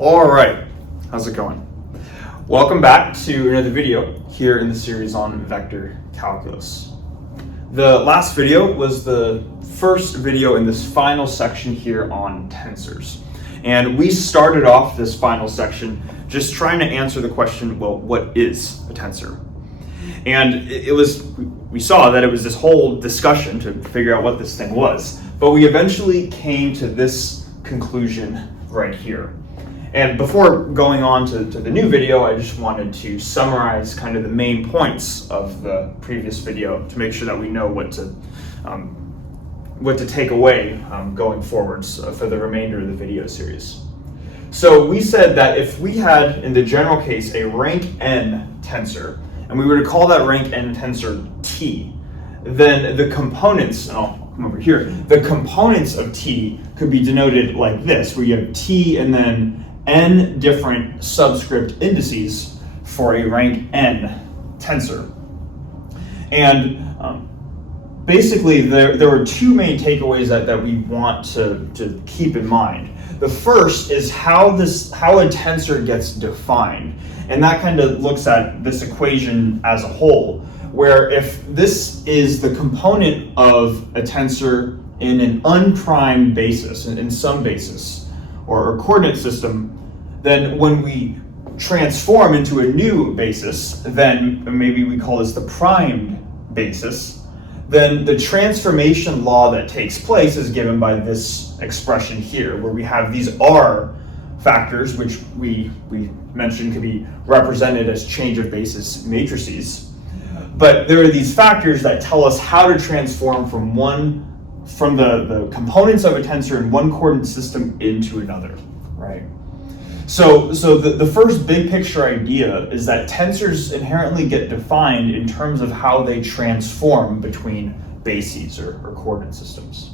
All right, how's it going? Welcome back to another video here in the series on vector calculus. The last video was the first video in this final section here on tensors. And we started off this final section just trying to answer the question, well, what is a tensor? And we saw that it was this whole discussion to figure out what this thing was, but we eventually came to this conclusion right here. And before going on to the new video, I just wanted to summarize kind of the main points of the previous video to make sure that we know what to take away going forwards for the remainder of the video series. So we said that if we had, in the general case, a rank n tensor, and we were to call that rank n tensor T, then the components, and I'll come over here, the components of T could be denoted like this, where you have T and then n different subscript indices for a rank n tensor. And basically there are two main takeaways that we want to keep in mind. The first is how a tensor gets defined, and that kind of looks at this equation as a whole, where if this is the component of a tensor in an unprimed basis, in some basis, or coordinate system, then when we transform into a new basis, then maybe we call this the primed basis, then the transformation law that takes place is given by this expression here, where we have these R factors, which we mentioned could be represented as change of basis matrices. But there are these factors that tell us how to transform from the components of a tensor in one coordinate system into another, right? So the first big picture idea is that tensors inherently get defined in terms of how they transform between bases or coordinate systems.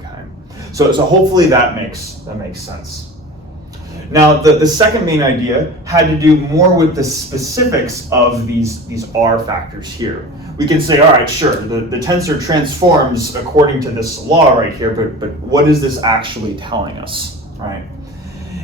Okay, so hopefully that makes sense. Now the second main idea had to do more with the specifics of these R factors here. We can say, all right, sure, the tensor transforms according to this law right here, but what is this actually telling us, right?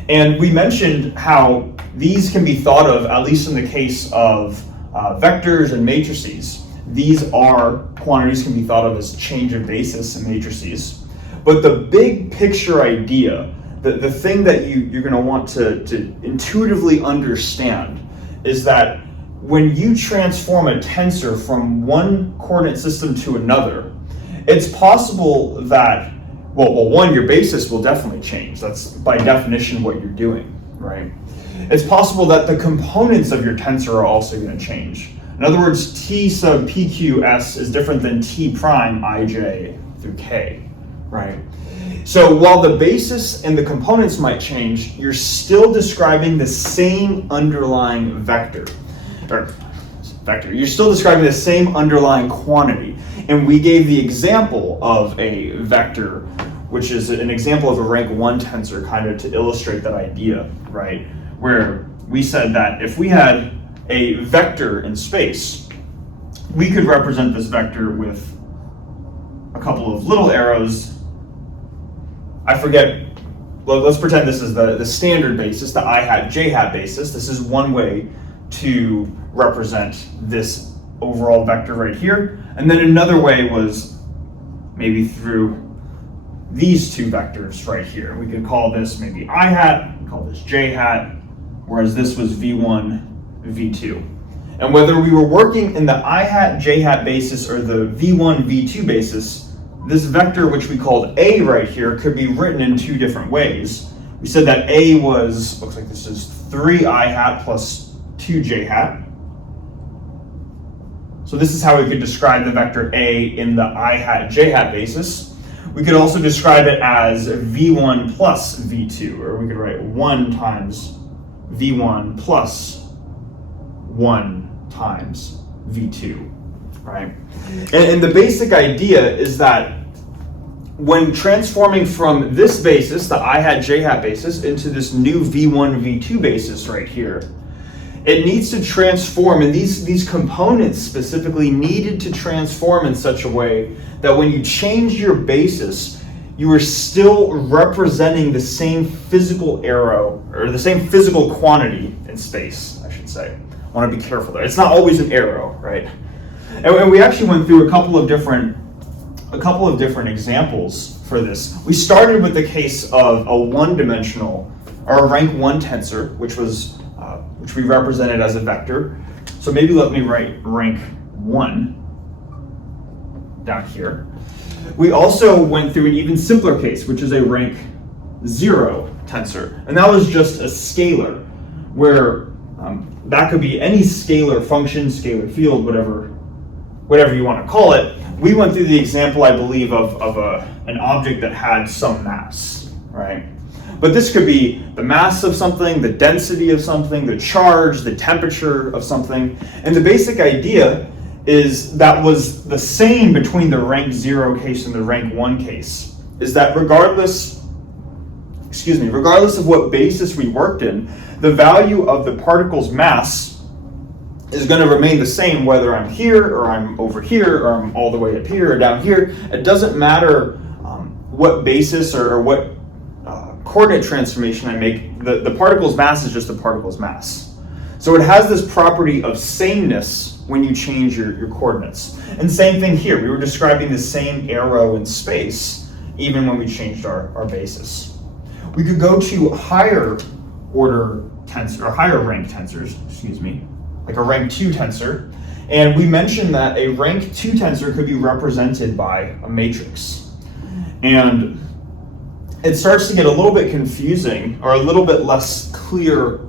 And we mentioned how these can be thought of, at least in the case of vectors and matrices. These R quantities can be thought of as change of basis and matrices. But the big picture idea, the thing that you're going to want to intuitively understand, is that when you transform a tensor from one coordinate system to another, it's possible that, well, one, your basis will definitely change. That's by definition what you're doing, right? It's possible that the components of your tensor are also going to change. In other words, T sub PQS is different than T prime Ij through K, right? So while the basis and the components might change, you're still describing the same underlying vector. You're still describing the same underlying quantity. And we gave the example of a vector, which is an example of a rank 1 tensor, kind of to illustrate that idea, right? Where we said that if we had a vector in space, we could represent this vector with a couple of little arrows. I forget, well, let's pretend this is the standard basis, the I hat, J hat basis. This is one way to represent this overall vector right here. And then another way was maybe through these two vectors right here. We could call this maybe I hat, we call this J hat, whereas this was V1, V2. And whether we were working in the I hat, J hat basis or the V1, V2 basis, this vector, which we called A right here, could be written in two different ways. We said that A was, looks like this is 3 I hat plus 2 J hat. So this is how we could describe the vector A in the I hat, J hat basis. We could also describe it as V1 plus V2, or we could write 1 times V1 plus 1 times V2, right? And the basic idea is that when transforming from this basis, the I hat, J hat basis, into this new V1, V2 basis right here, it needs to transform, and these components specifically needed to transform in such a way that when you change your basis, you are still representing the same physical arrow, or the same physical quantity in space, I should say. I want to be careful there. It's not always an arrow, right? And we actually went through a couple of different examples for this. We started with the case of a one-dimensional, or a rank 1 tensor, which we represented as a vector. So maybe let me write rank 1 down here. We also went through an even simpler case, which is a rank 0 tensor. And that was just a scalar, where that could be any scalar function, scalar field, whatever you want to call it. We went through the example, I believe, of an object that had some mass, right? But this could be the mass of something, the density of something, the charge, the temperature of something. And the basic idea is that was the same between the rank 0 case and the rank 1 case, is that regardless of what basis we worked in, the value of the particle's mass is going to remain the same whether I'm here or I'm over here or I'm all the way up here or down here. It doesn't matter what basis or what coordinate transformation I make, the particle's mass is just the particle's mass. So it has this property of sameness when you change your coordinates. And same thing here, we were describing the same arrow in space even when we changed our basis. We could go to higher order tensor, or higher rank tensors, like a rank 2 tensor. And we mentioned that a rank 2 tensor could be represented by a matrix. And it starts to get a little bit confusing, or a little bit less clear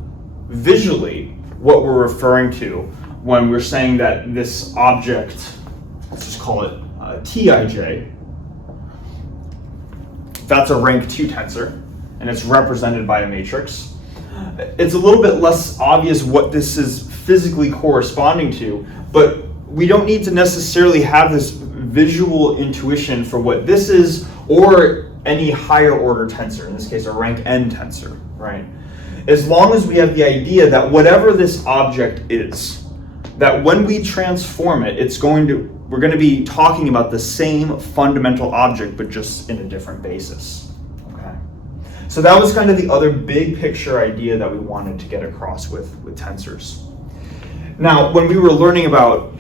visually what we're referring to when we're saying that this object, let's just call it Tij, that's a rank 2 tensor, and it's represented by a matrix. It's a little bit less obvious what this is physically corresponding to, but we don't need to necessarily have this visual intuition for what this is, or any higher order tensor, in this case a rank n tensor, right? As long as we have the idea that whatever this object is, that when we transform it, we're going to be talking about the same fundamental object, but just in a different basis. Okay. So that was kind of the other big picture idea that we wanted to get across with tensors. Now, when we were learning about,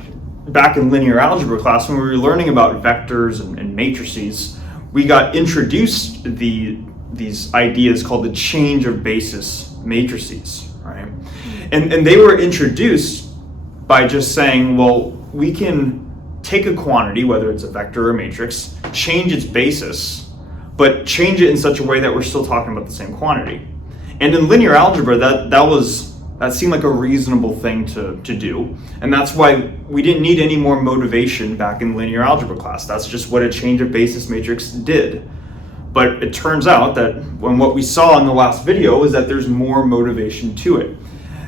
back in linear algebra class, when we were learning about vectors and matrices, we got introduced these ideas called the change of basis matrices, right? And they were introduced by just saying, well, we can take a quantity, whether it's a vector or a matrix, change its basis, but change it in such a way that we're still talking about the same quantity. And in linear algebra, that seemed like a reasonable thing to do. And that's why we didn't need any more motivation back in linear algebra class. That's just what a change of basis matrix did. But it turns out that what we saw in the last video is that there's more motivation to it.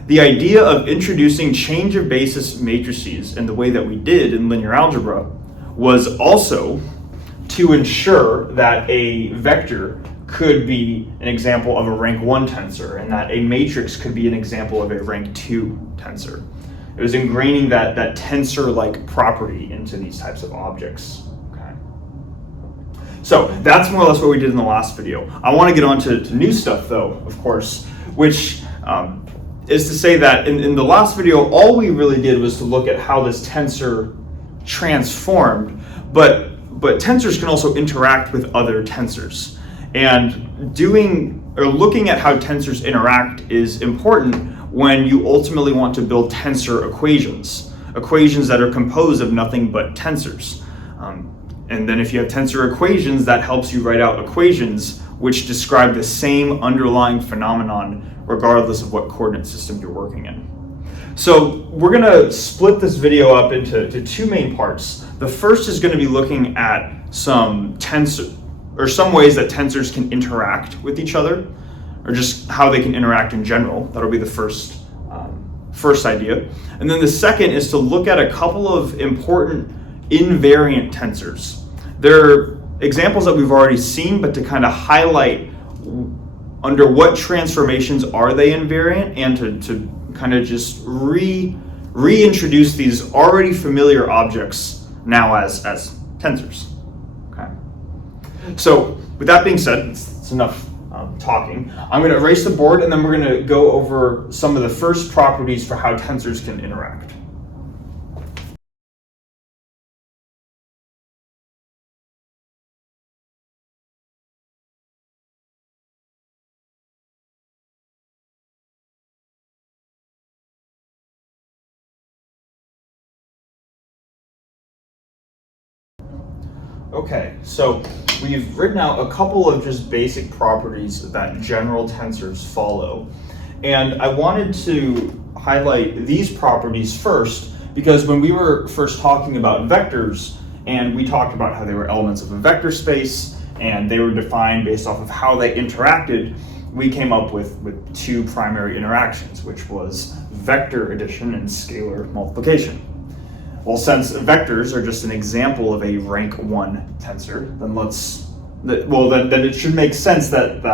The idea of introducing change of basis matrices in the way that we did in linear algebra was also to ensure that a vector could be an example of a rank 1 tensor, and that a matrix could be an example of a rank 2 tensor. It was ingraining that tensor-like property into these types of objects. Okay. So that's more or less what we did in the last video. I want to get on to new stuff though, of course, which is to say that in the last video, all we really did was to look at how this tensor transformed, but tensors can also interact with other tensors. And looking at how tensors interact is important when you ultimately want to build tensor equations that are composed of nothing but tensors. And then if you have tensor equations, that helps you write out equations which describe the same underlying phenomenon regardless of what coordinate system you're working in. So we're going to split this video up into two main parts. The first is going to be looking at some ways that tensors can interact with each other, or just how they can interact in general. That'll be the first idea. And then the second is to look at a couple of important invariant tensors. They're examples that we've already seen, but to kind of highlight under what transformations are they invariant, and to kind of just reintroduce these already familiar objects now as tensors. Okay. So with that being said, it's enough talking. I'm going to erase the board, and then we're going to go over some of the first properties for how tensors can interact. Okay, so we've written out a couple of just basic properties that general tensors follow. And I wanted to highlight these properties first because when we were first talking about vectors, and we talked about how they were elements of a vector space, and they were defined based off of how they interacted, we came up with two primary interactions, which was vector addition and scalar multiplication. Well, since vectors are just an example of a rank 1 tensor, then it should make sense that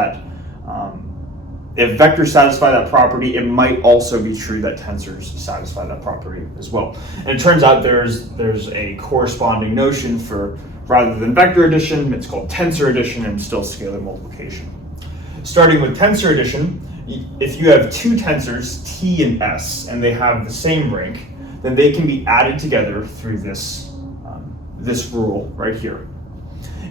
if vectors satisfy that property, it might also be true that tensors satisfy that property as well. And it turns out there's a corresponding notion for, rather than vector addition, it's called tensor addition and still scalar multiplication. Starting with tensor addition, if you have two tensors, t and s, and they have the same rank, then they can be added together through this rule right here.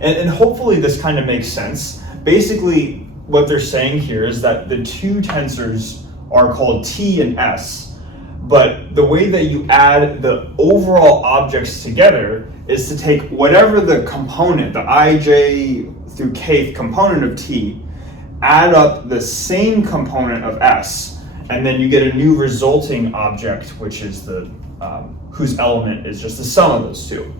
And hopefully this kind of makes sense. Basically, what they're saying here is that the two tensors are called t and s, but the way that you add the overall objects together is to take whatever the component, the ij through kth component of t, add up the same component of s, and then you get a new resulting object, which is the whose element is just the sum of those two.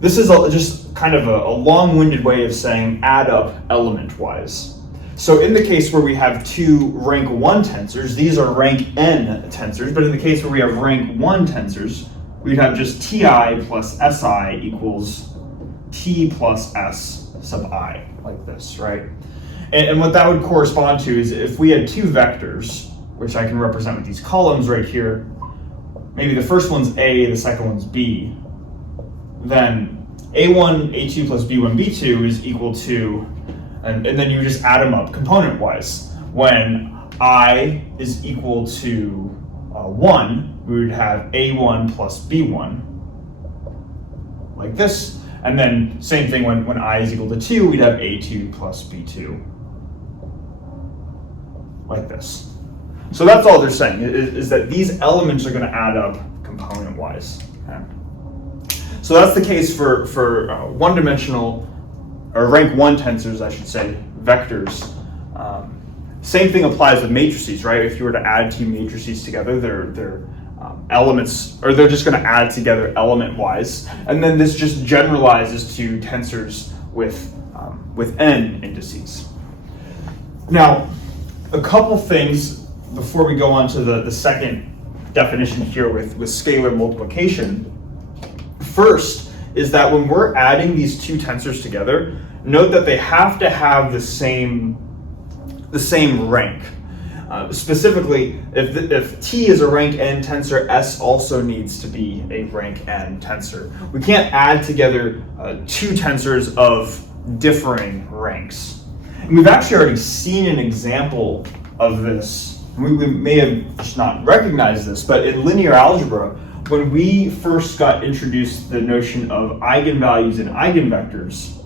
This is just kind of a long-winded way of saying add up element-wise. So in the case where we have two rank 1 tensors, these are rank n tensors, but in the case where we have rank 1 tensors, we'd have just ti plus si equals t plus s sub I, like this, right? And what that would correspond to is if we had two vectors, which I can represent with these columns right here, maybe the first one's A, the second one's B, then A1, A2 plus B1, B2 is equal to, and then you just add them up component-wise. When I is equal to 1, we would have A1 plus B1, like this. And then same thing when I is equal to 2, we'd have A2 plus B2, like this. So that's all they're saying, is that these elements are going to add up component-wise. Okay? So that's the case for one-dimensional, or rank 1 tensors, I should say, vectors. Same thing applies with matrices, right? If you were to add two matrices together, they're elements, or they're just going to add together element-wise. And then this just generalizes to tensors with n indices. Now, a couple things before we go on to the second definition here with scalar multiplication. First is that when we're adding these two tensors together, note that they have to have the same rank. Specifically, if t is a rank n tensor, s also needs to be a rank n tensor. We can't add together two tensors of differing ranks. And we've actually already seen an example of this. We may have just not recognized this, but in linear algebra, when we first got introduced the notion of eigenvalues and eigenvectors,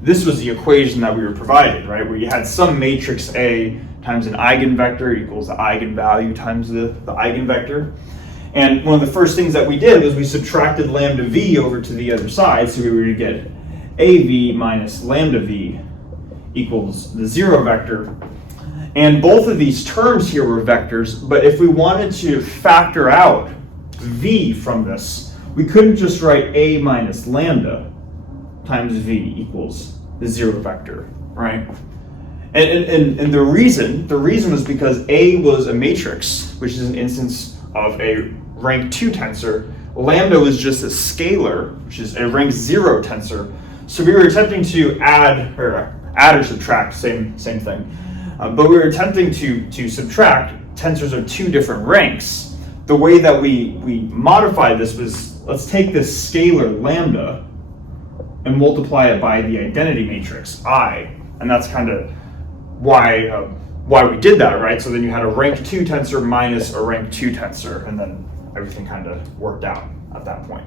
this was the equation that we were provided, right? Where you had some matrix A times an eigenvector equals the eigenvalue times the eigenvector. And one of the first things that we did was we subtracted lambda v over to the other side, so we were to get AV minus lambda v equals the 0 vector. And both of these terms here were vectors, but if we wanted to factor out v from this, we couldn't just write a minus lambda times v equals the 0 vector, right? And the reason was because A was a matrix, which is an instance of a rank 2 tensor. Lambda was just a scalar, which is a rank 0 tensor. So we were attempting to add or subtract, same thing. But we were attempting to subtract tensors of two different ranks. The way that we modified this was, let's take this scalar lambda and multiply it by the identity matrix, I. And that's kind of why we did that, right? So then you had a rank 2 tensor minus a rank 2 tensor, and then everything kind of worked out at that point.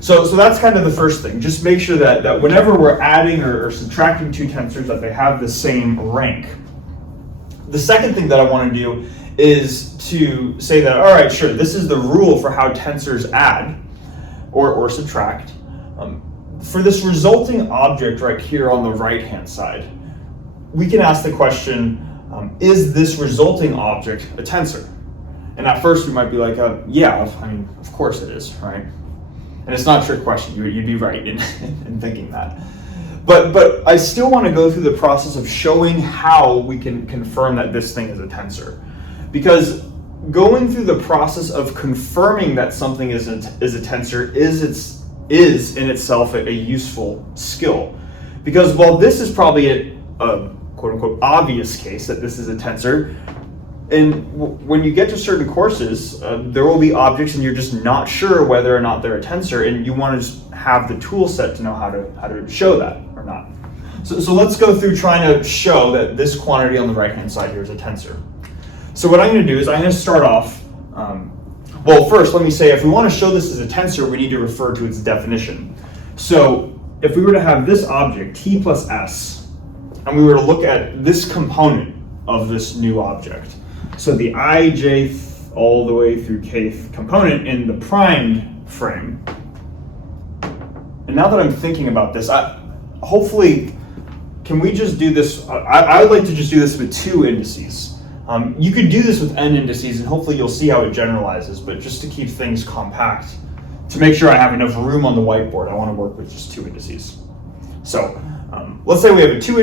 So that's kind of the first thing. Just make sure that whenever we're adding or subtracting two tensors, that they have the same rank. The second thing that I want to do is to say that, all right, sure, this is the rule for how tensors add or subtract. For this resulting object right here on the right-hand side, we can ask the question, is this resulting object a tensor? And at first we might be like, yeah, I mean, of course it is, right? And it's not a trick question, you'd be right in thinking that. But I still want to go through the process of showing how we can confirm that this thing is a tensor. Because going through the process of confirming that something is a tensor is in itself a useful skill. Because while this is probably a quote-unquote obvious case that this is a tensor, and when you get to certain courses, there will be objects and you're just not sure whether or not they're a tensor, and you want to just have the tool set to know how to show that or not. So let's go through trying to show that this quantity on the right-hand side here is a tensor. So what I'm going to do is I'm going to start off, well, first let me say, if we want to show this as a tensor, we need to refer to its definition. So if we were to have this object, t plus s, and we were to look at this component of this new object, so the ijth all the way through kth component in the primed frame. And now that I'm thinking about this, hopefully, can we just do this? I would like to just do this with two indices. You could do this with n indices, and hopefully you'll see how it generalizes, but just to keep things compact, to make sure I have enough room on the whiteboard, I want to work with just two indices. So let's say we have a two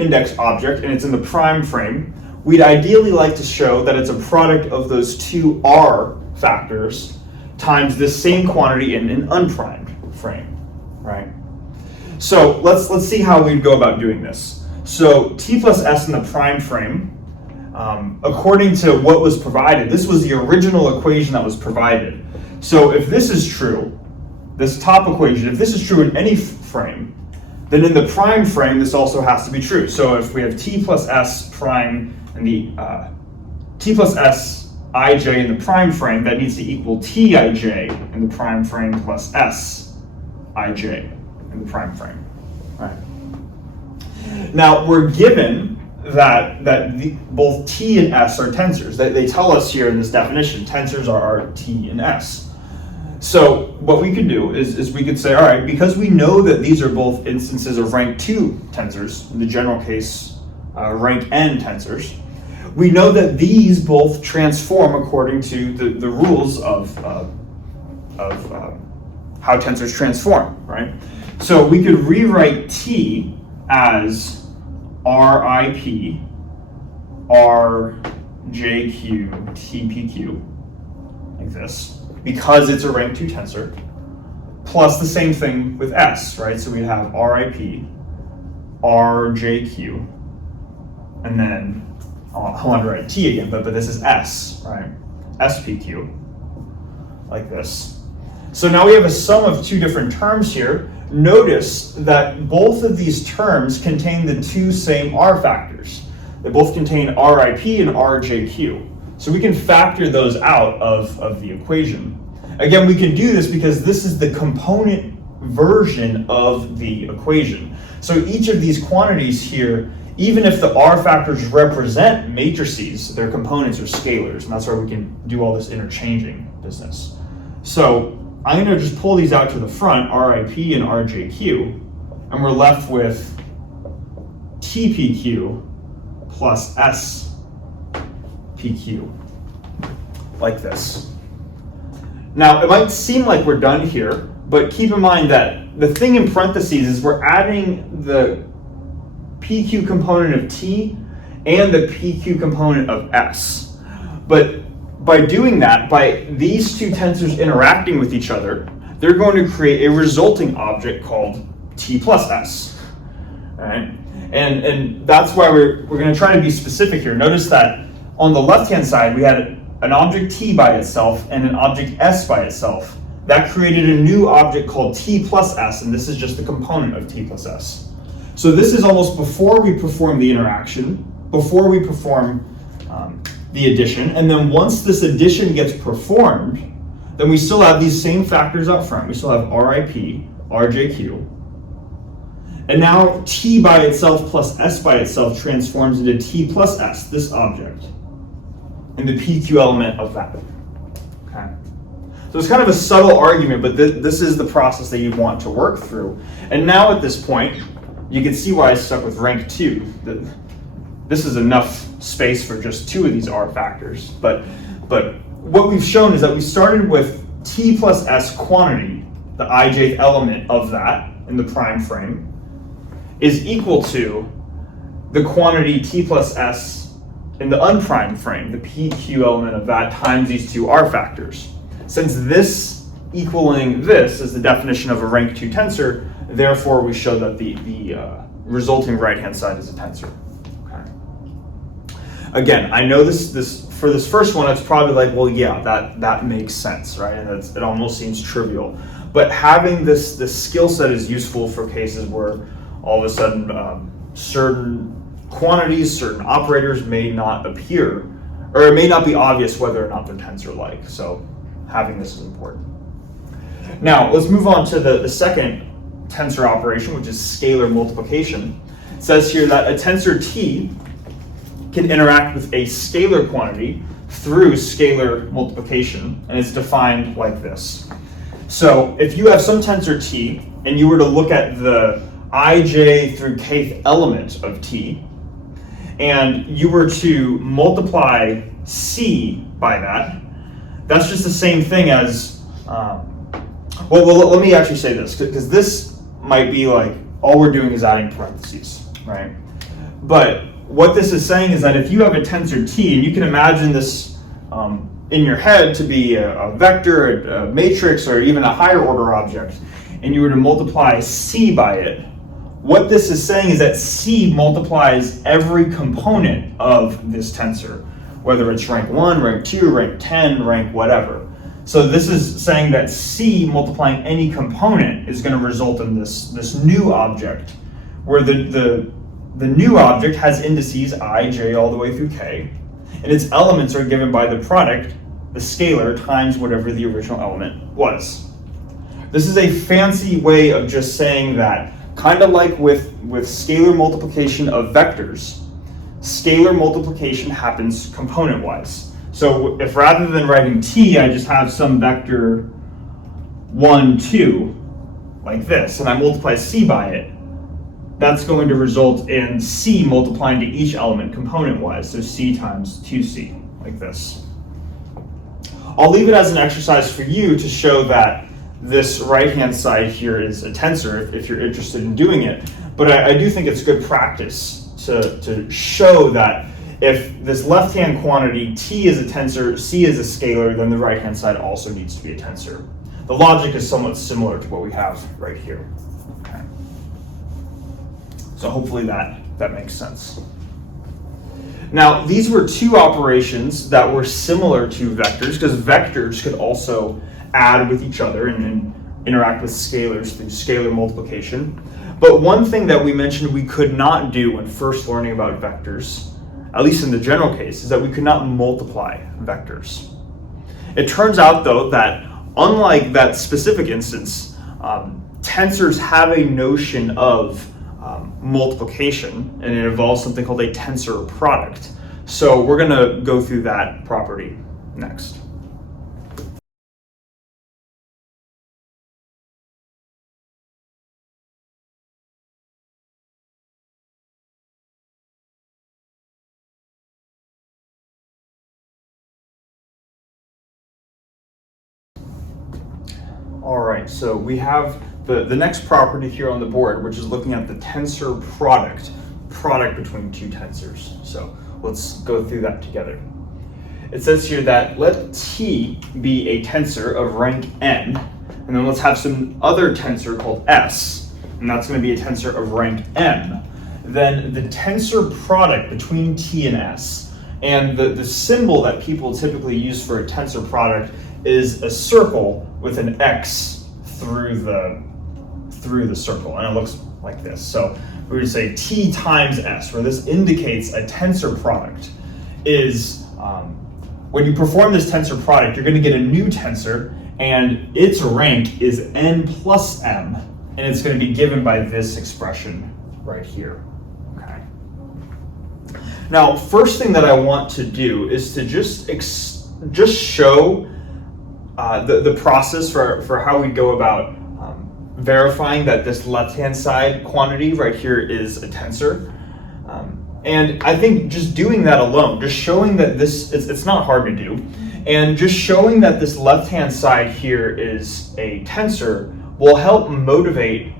index object, and it's in the prime frame. We'd ideally like to show that it's a product of those two R factors times this same quantity in an unprimed frame, right? So let's see how we'd go about doing this. So t plus s in the prime frame, according to what was provided, this was the original equation that was provided. So if this is true, this top equation, if this is true in any frame, then in the prime frame, this also has to be true. So if we have t plus s prime and the t plus s ij in the prime frame, that needs to equal tij in the prime frame plus s ij in the prime frame. Right. Now we're given that both t and s are tensors. They tell us here in this definition, tensors are t and s. So what we could do is we could say, all right, because we know that these are both instances of rank 2 tensors, in the general case, rank n tensors, we know that these both transform according to the rules of how tensors transform, right? So we could rewrite t as RIP, RJQ, TPQ, like this, because it's a rank 2 tensor, plus the same thing with s, right? So we have RIP, RJQ, and then I'll underwrite t again, but this is s, right? SPQ, like this. So now we have a sum of two different terms here. Notice that both of these terms contain the two same R factors. They both contain RIP and RJQ. So we can factor those out of the equation. Again, we can do this because this is the component version of the equation. So each of these quantities here, even if the R factors represent matrices, their components are scalars, and that's why we can do all this interchanging business. So I'm going to just pull these out to the front, RIP and RJQ, and we're left with TPQ plus SPQ, like this. Now, it might seem like we're done here, but keep in mind that the thing in parentheses is we're adding the PQ component of T and the PQ component of S. But by doing that, by these two tensors interacting with each other, they're going to create a resulting object called T plus S, right? And that's why we're going to try to be specific here. Notice that on the left-hand side, we had an object T by itself and an object S by itself. that created a new object called t plus s, and this is just the component of t plus s. So this is almost before we perform the interaction, before we perform the addition, and then once this addition gets performed, then we still have these same factors up front. We still have RIP, RJQ, and now t by itself plus s by itself transforms into t plus s, this object, and the PQ element of that. Okay. So it's kind of a subtle argument, but this is the process that you want to work through. And now at this point, you can see why I stuck with rank 2. This is enough space for just 2 of these R factors. But what we've shown is that we started with t plus s quantity, the ijth element of that in the prime frame, is equal to the quantity t plus s in the unprimed frame, the PQ element of that, times these 2 R factors. Since this equaling this is the definition of a rank 2 tensor, therefore we show that the resulting right-hand side is a tensor. Okay. Again, I know this for this first one, it's probably like, well, yeah, that makes sense, right? And it almost seems trivial. But having this skill set is useful for cases where all of a sudden certain quantities, certain operators may not appear, or it may not be obvious whether or not they're tensor-like. So having this is important. Now, let's move on to the second tensor operation, which is scalar multiplication. It says here that a tensor T can interact with a scalar quantity through scalar multiplication, and it's defined like this. So if you have some tensor T, and you were to look at the ij through kth element of T, and you were to multiply C by that, that's just the same thing as, well, let me actually say this, because this might be like, all we're doing is adding parentheses, right? But what this is saying is that if you have a tensor T, and you can imagine this in your head to be a vector, a matrix, or even a higher order object, and you were to multiply C by it, what this is saying is that C multiplies every component of this tensor, whether it's rank 1, rank 2, rank 10, rank whatever. So this is saying that C multiplying any component is going to result in this new object, where the new object has indices I, j, all the way through k, and its elements are given by the product, the scalar, times whatever the original element was. This is a fancy way of just saying that, kind of like with scalar multiplication of vectors, scalar multiplication happens component-wise. So if rather than writing t, I just have some vector 1, 2, like this, and I multiply c by it, that's going to result in c multiplying to each element component-wise, so c times 2c, like this. I'll leave it as an exercise for you to show that this right-hand side here is a tensor if you're interested in doing it, but I do think it's good practice to show that if this left-hand quantity, t is a tensor, c is a scalar, then the right-hand side also needs to be a tensor. The logic is somewhat similar to what we have right here. Okay. So hopefully that makes sense. Now, these were 2 operations that were similar to vectors, because vectors could also add with each other and interact with scalars through scalar multiplication. But one thing that we mentioned we could not do when first learning about vectors, at least in the general case, is that we could not multiply vectors. It turns out, though, that unlike that specific instance, tensors have a notion of multiplication, and it involves something called a tensor product. So we're going to go through that property next. All right, so we have the next property here on the board, which is looking at the tensor product between 2 tensors. So let's go through that together. It says here that let T be a tensor of rank n, and then let's have some other tensor called S, and that's going to be a tensor of rank m. Then the tensor product between T and S, and the symbol that people typically use for a tensor product is a circle with an x through the circle, and it looks like this. So we would say t times s, where this indicates a tensor product, is when you perform this tensor product, you're going to get a new tensor, and its rank is n plus m, and it's going to be given by this expression right here. Okay. Now, first thing that I want to do is to just show the process for how we go about verifying that this left-hand side quantity right here is a tensor. And I think just doing that alone, just showing that it's not hard to do, and just showing that this left-hand side here is a tensor will help motivate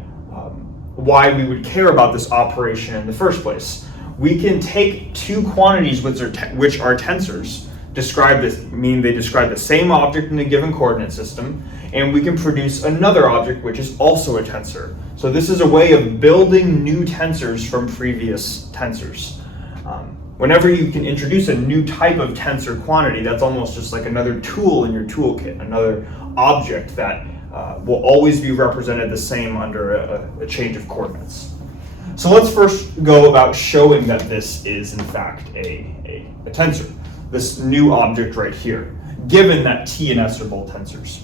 why we would care about this operation in the first place. We can take two quantities which are tensors, they describe the same object in a given coordinate system, and we can produce another object which is also a tensor. So this is a way of building new tensors from previous tensors. Whenever you can introduce a new type of tensor quantity, that's almost just like another tool in your toolkit, another object that will always be represented the same under a change of coordinates. So let's first go about showing that this is in fact a tensor, this new object right here, given that t and s are both tensors.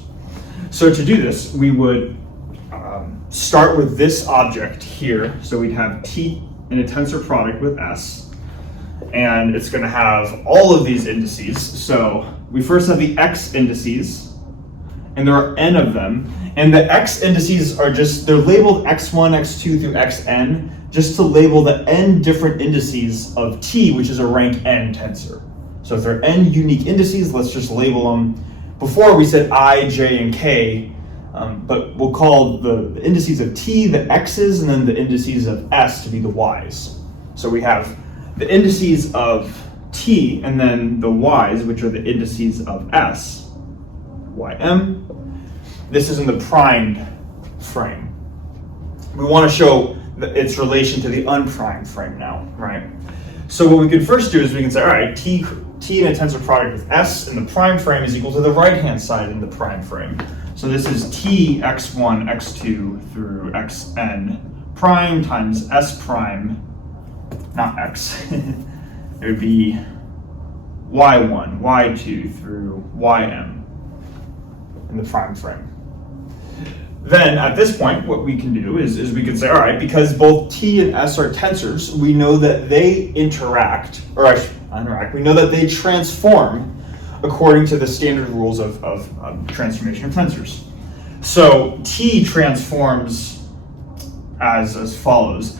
So to do this, we would start with this object here. So we'd have t in a tensor product with s, and it's going to have all of these indices. So we first have the x indices, and there are n of them, and the x indices are they're labeled x1, x2 through xn, just to label the n different indices of t, which is a rank n tensor. So if there are n unique indices, let's just label them. Before we said I, j, and k, but we'll call the indices of t the x's, and then the indices of s to be the y's. So we have the indices of t and then the y's, which are the indices of s, ym. This is in the primed frame. We want to show its relation to the unprimed frame now, right? So what we could first do is we can say, all right, t in a tensor product with s in the prime frame is equal to the right-hand side in the prime frame. So this is t x1, x2 through xn prime times s prime, not x. It would be y1, y2 through ym in the prime frame. Then at this point, what we can do is we can say, all right, because both t and s are tensors, we know that they we know that they transform according to the standard rules of transformation of tensors. So t transforms as follows,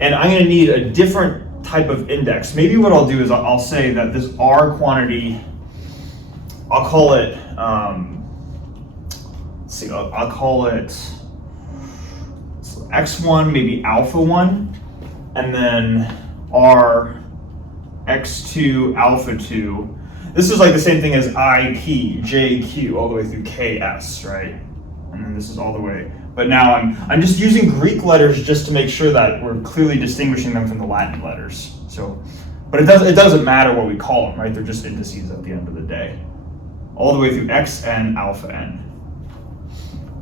and I'm going to need a different type of index. Maybe what I'll do is I'll say that this r quantity, I'll call it, I'll call it x1, maybe alpha 1, and then r x2 alpha 2. This is like the same thing as IP, JQ, all the way through KS, right? And then this is all the way. But now I'm just using Greek letters just to make sure that we're clearly distinguishing them from the Latin letters. So, but it doesn't matter what we call them, right? They're just indices at the end of the day. All the way through xn alpha n.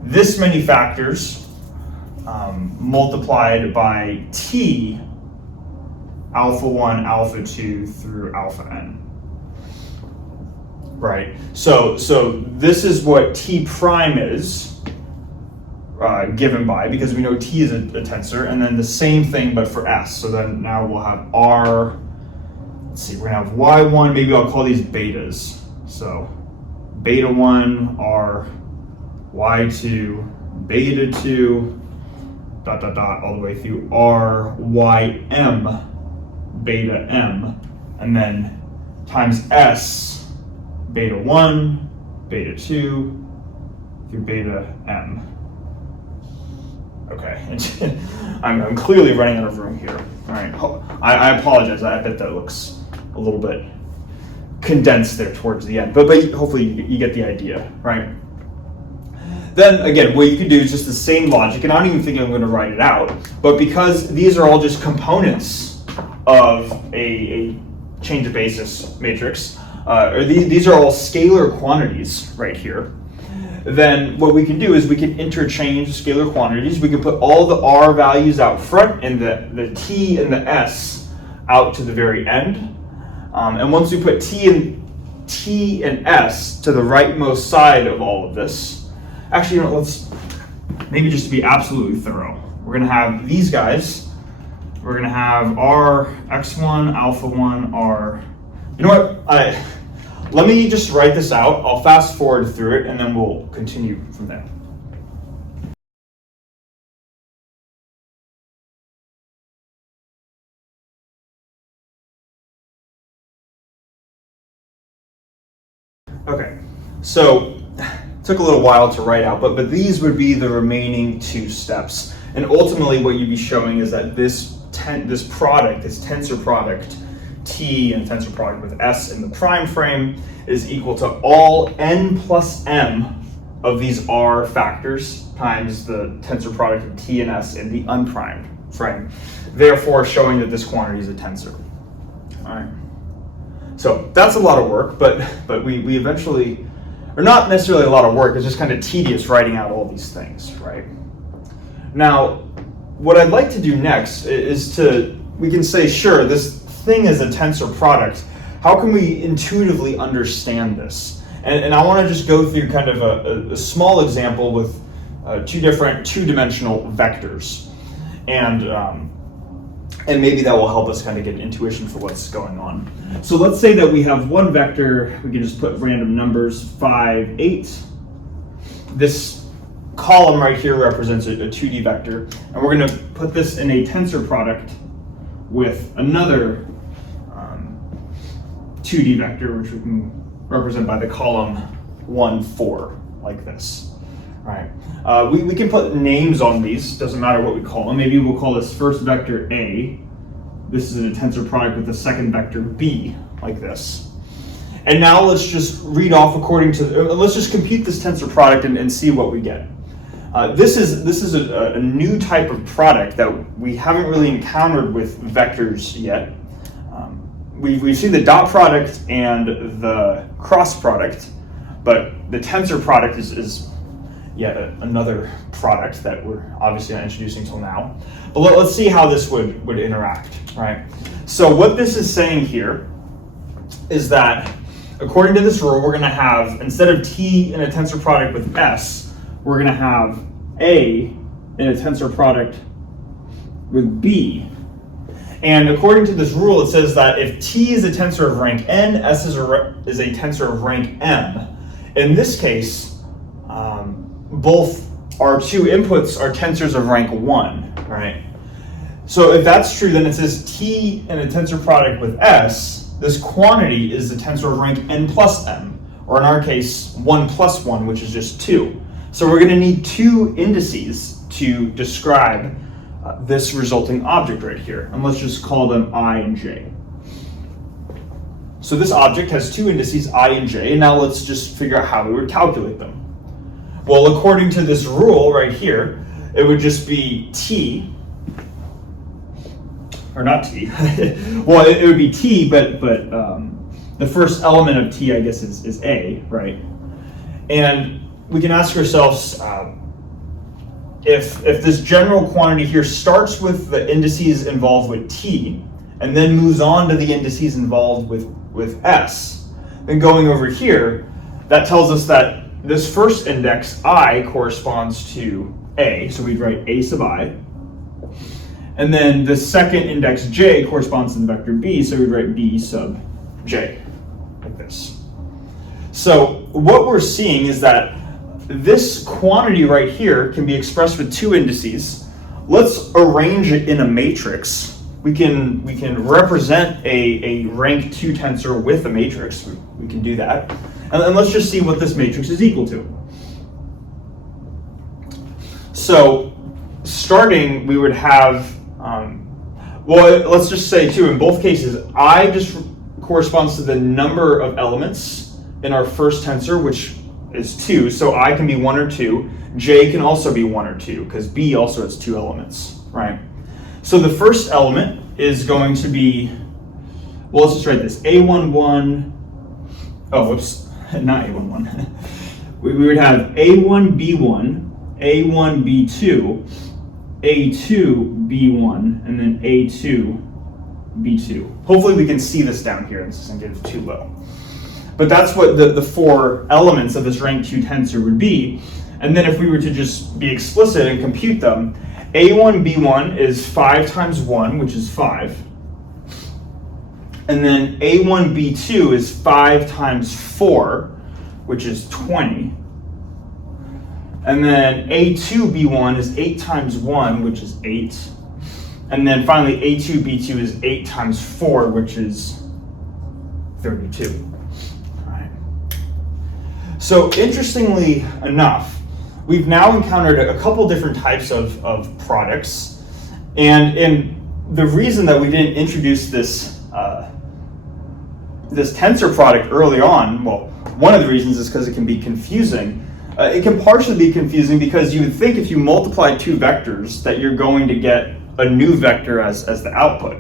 This many factors multiplied by t alpha 1, alpha 2 through alpha n. Right, so this is what t prime is given by, because we know t is a tensor, and then the same thing but for s. So then now we'll have r, let's see, we're gonna have y1, maybe I'll call these betas. So beta 1, r, y2, beta 2, dot, dot, dot, all the way through r, ym, beta m, and then times s, beta 1, beta 2, through beta m. Okay, I'm clearly running out of room here. All right, I apologize. I bet that looks a little bit condensed there towards the end, but hopefully you get the idea, right? Then again, what you can do is just the same logic, and I don't even think I'm going to write it out, but because these are all just components of a change of basis matrix, or these are all scalar quantities right here, then what we can do is we can interchange scalar quantities. We can put all the r values out front and the t and the s out to the very end. And once we put t and s to the rightmost side of all of this, actually, let's maybe just to be absolutely thorough, we're going to have these guys. We're going to have r x1, alpha 1, r. You know what? Let me just write this out. I'll fast forward through it, and then we'll continue from there. Okay, so it took a little while to write out, but these would be the remaining two steps. And ultimately what you'd be showing is that this product, this tensor product, T and tensor product with S in the prime frame is equal to all n plus m of these R factors times the tensor product of T and S in the unprimed frame, therefore showing that this quantity is a tensor. All right. So that's a lot of work, but we eventually, or not necessarily a lot of work, it's just kind of tedious writing out all these things, right? Now, what I'd like to do next is we can say, sure, this thing is a tensor product. How can we intuitively understand this? And I want to just go through kind of a small example with two different two-dimensional vectors. And maybe that will help us kind of get an intuition for what's going on. So let's say that we have one vector, we can just put random numbers, 5, 8. This column right here represents a 2D vector, and we're going to put this in a tensor product with another 2D vector, which we can represent by the column 1, 4, like this. Right. We can put names on these, doesn't matter what we call them. Maybe we'll call this first vector A. This is a tensor product with the second vector B, like this. And now let's just read off according to, let's just compute this tensor product and see what we get. This is a new type of product that we haven't really encountered with vectors yet. We've seen the dot product and the cross product, but the tensor product is yet another product that we're obviously not introducing until now. But let's see how this would interact, right? So what this is saying here is that according to this rule, we're going to have, instead of T in a tensor product with S, we're going to have A in a tensor product with B. And according to this rule, it says that if T is a tensor of rank N, S is a tensor of rank M. In this case, both our two inputs are tensors of rank 1, right? So if that's true, then it says T in a tensor product with S, this quantity is the tensor of rank N plus M, or in our case, 1 plus 1, which is just 2. So we're going to need two indices to describe this resulting object right here. And let's just call them I and J. So this object has two indices, I and J, and now let's just figure out how we would calculate them. Well, according to this rule right here, it would just be T, or not T. Well, it would be T, but the first element of T, I guess, is A, right? And we can ask ourselves if this general quantity here starts with the indices involved with T, and then moves on to the indices involved with S, then going over here, that tells us that this first index, I, corresponds to A, so we'd write A sub I. And then the second index, J, corresponds to the vector B, so we'd write B sub J, like this. So what we're seeing is that this quantity right here can be expressed with two indices. Let's arrange it in a matrix. We can represent a rank 2 tensor with a matrix. We can do that. And let's just see what this matrix is equal to. So starting, we would have, well, let's just say too, in both cases, I just corresponds to the number of elements in our first tensor, which is 2. So I can be 1 or 2. J can also be 1 or 2, because B also has 2 elements, right? So the first element is going to be, well, let's just write this, A11 oh, whoops, not A1, 1. We would have A1, B1, A1, B2, A2, B1, and then A2, B2. Hopefully we can see this down here, and this doesn't get too low. But that's what the four elements of this rank 2 tensor would be. And then if we were to just be explicit and compute them, A1, B1 is 5 times 1, which is 5. And then A1, B2 is 5 times 4, which is 20. And then A2, B1 is 8 times 1, which is 8. And then finally, A2, B2 is 8 times 4, which is 32. All right. So interestingly enough, we've now encountered a couple different types of products. And the reason that we didn't introduce this tensor product early on, well, one of the reasons is because it can be confusing. It can partially be confusing because you would think if you multiply two vectors that you're going to get a new vector as the output.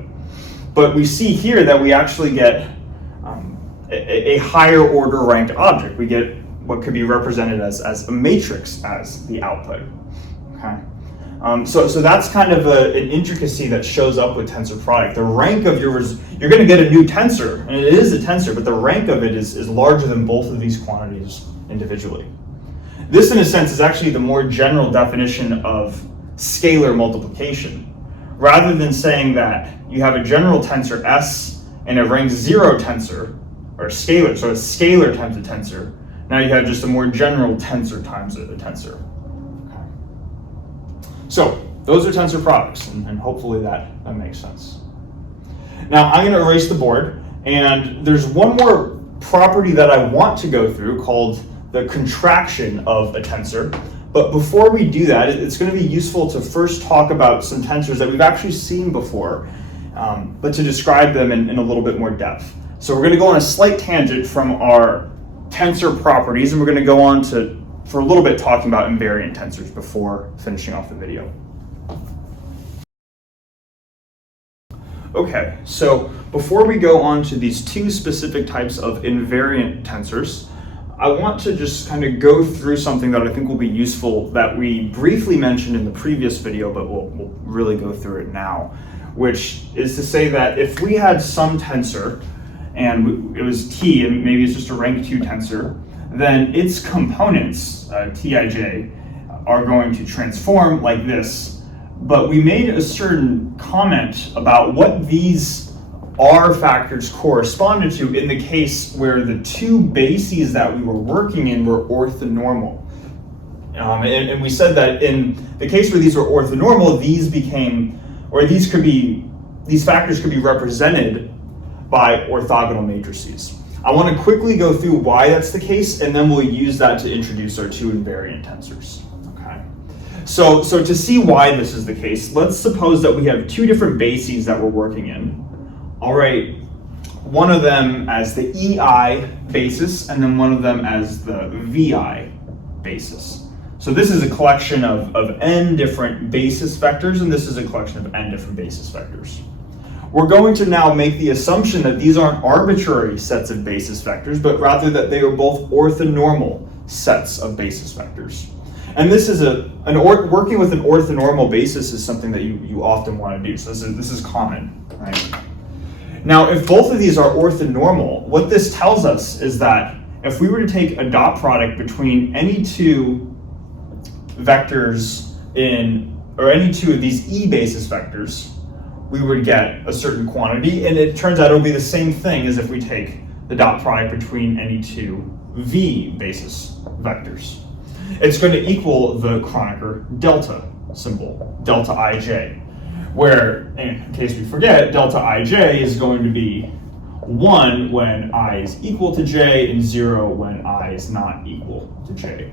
But we see here that we actually get a higher order ranked object. We get what could be represented as a matrix as the output. Okay. So that's kind of an intricacy that shows up with tensor product. The rank of yours, you're going to get a new tensor, and it is a tensor, but the rank of it is larger than both of these quantities individually. This, in a sense, is actually the more general definition of scalar multiplication. Rather than saying that you have a general tensor S and a rank 0 tensor, or scalar, so a scalar times a tensor, now you have just a more general tensor times a tensor. Okay. So those are tensor products, and hopefully that makes sense. Now I'm going to erase the board, and there's one more property that I want to go through called the contraction of a tensor. But before we do that, it's going to be useful to first talk about some tensors that we've actually seen before, but to describe them in a little bit more depth. So we're going to go on a slight tangent from our tensor properties, and we're going to go on for a little bit talking about invariant tensors before finishing off the video. Okay, so before we go on to these two specific types of invariant tensors, I want to just kind of go through something that I think will be useful that we briefly mentioned in the previous video, but we'll really go through it now, which is to say that if we had some tensor and it was T, and maybe it's just a rank 2 tensor, then its components, Tij, are going to transform like this. But we made a certain comment about what these R factors corresponded to in the case where the two bases that we were working in were orthonormal. And we said that in the case where these were orthonormal, these factors could be represented by orthogonal matrices. I want to quickly go through why that's the case, and then we'll use that to introduce our two invariant tensors. Okay. So to see why this is the case, let's suppose that we have two different bases that we're working in. I'll write one of them as the EI basis, and then one of them as the VI basis. So this is a collection of n different basis vectors, and this is a collection of n different basis vectors. We're going to now make the assumption that these aren't arbitrary sets of basis vectors, but rather that they are both orthonormal sets of basis vectors. And this is working with an orthonormal basis is something that you often want to do. So this is common, right? Now, if both of these are orthonormal, what this tells us is that if we were to take a dot product between any two vectors or any two of these E basis vectors, we would get a certain quantity, and it turns out it'll be the same thing as if we take the dot product between any two V basis vectors. It's going to equal the Kronecker delta symbol, delta Ij, where, in case we forget, delta Ij is going to be 1 when I is equal to j and 0 when I is not equal to j.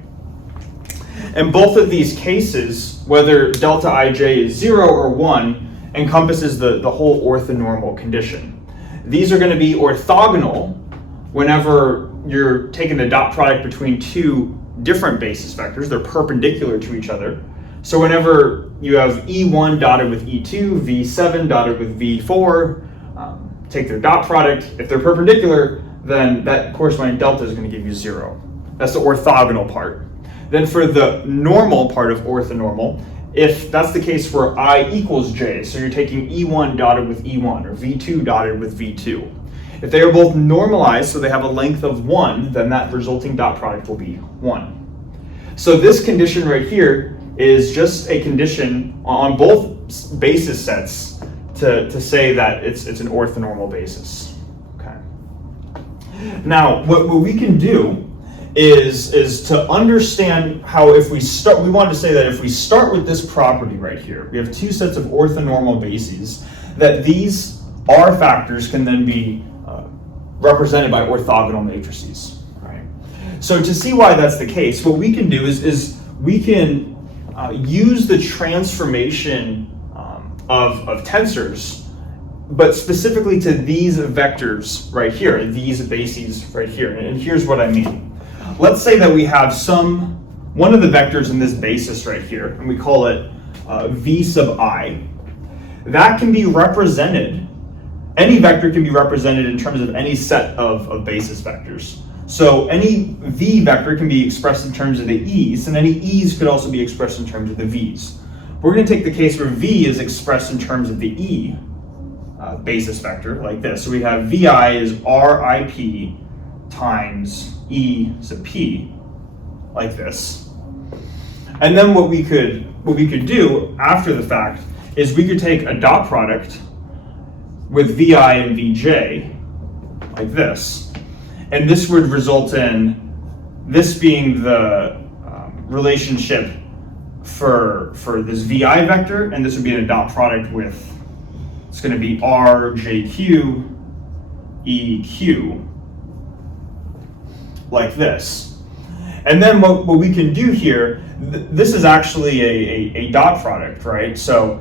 In both of these cases, whether delta Ij is 0 or 1, encompasses the whole orthonormal condition. These are going to be orthogonal whenever you're taking the dot product between two different basis vectors. They're perpendicular to each other. So whenever you have E1 dotted with E2, V7 dotted with V4, take their dot product. If they're perpendicular, then that corresponding delta is going to give you 0. That's the orthogonal part. Then for the normal part of orthonormal, if that's the case for I equals j, so you're taking E1 dotted with E1 or V2 dotted with V2. If they are both normalized, so they have a length of 1, then that resulting dot product will be 1. So this condition right here is just a condition on both basis sets to say that it's an orthonormal basis. Okay. Now, what we can do is to understand how if we start, we want to say that if we start with this property right here, we have two sets of orthonormal bases, that these R factors can then be represented by orthogonal matrices, right? So to see why that's the case, what we can do is we can use the transformation of tensors, but specifically to these vectors right here, these bases right here. And here's what I mean. Let's say that we have one of the vectors in this basis right here, and we call it v sub I. That can be represented, any vector can be represented in terms of any set of basis vectors. So any v vector can be expressed in terms of the e's, and any e's could also be expressed in terms of the v's. We're going to take the case where v is expressed in terms of the e basis vector, like this. So we have vi is rip times e sub p, like this. And then what we could do after the fact is we could take a dot product with vi and vj, like this. And this would result in this being the relationship for this vi vector, and this would be a dot product with, it's going to be rjq eq, like this. And then what we can do here, this is actually a dot product, right? So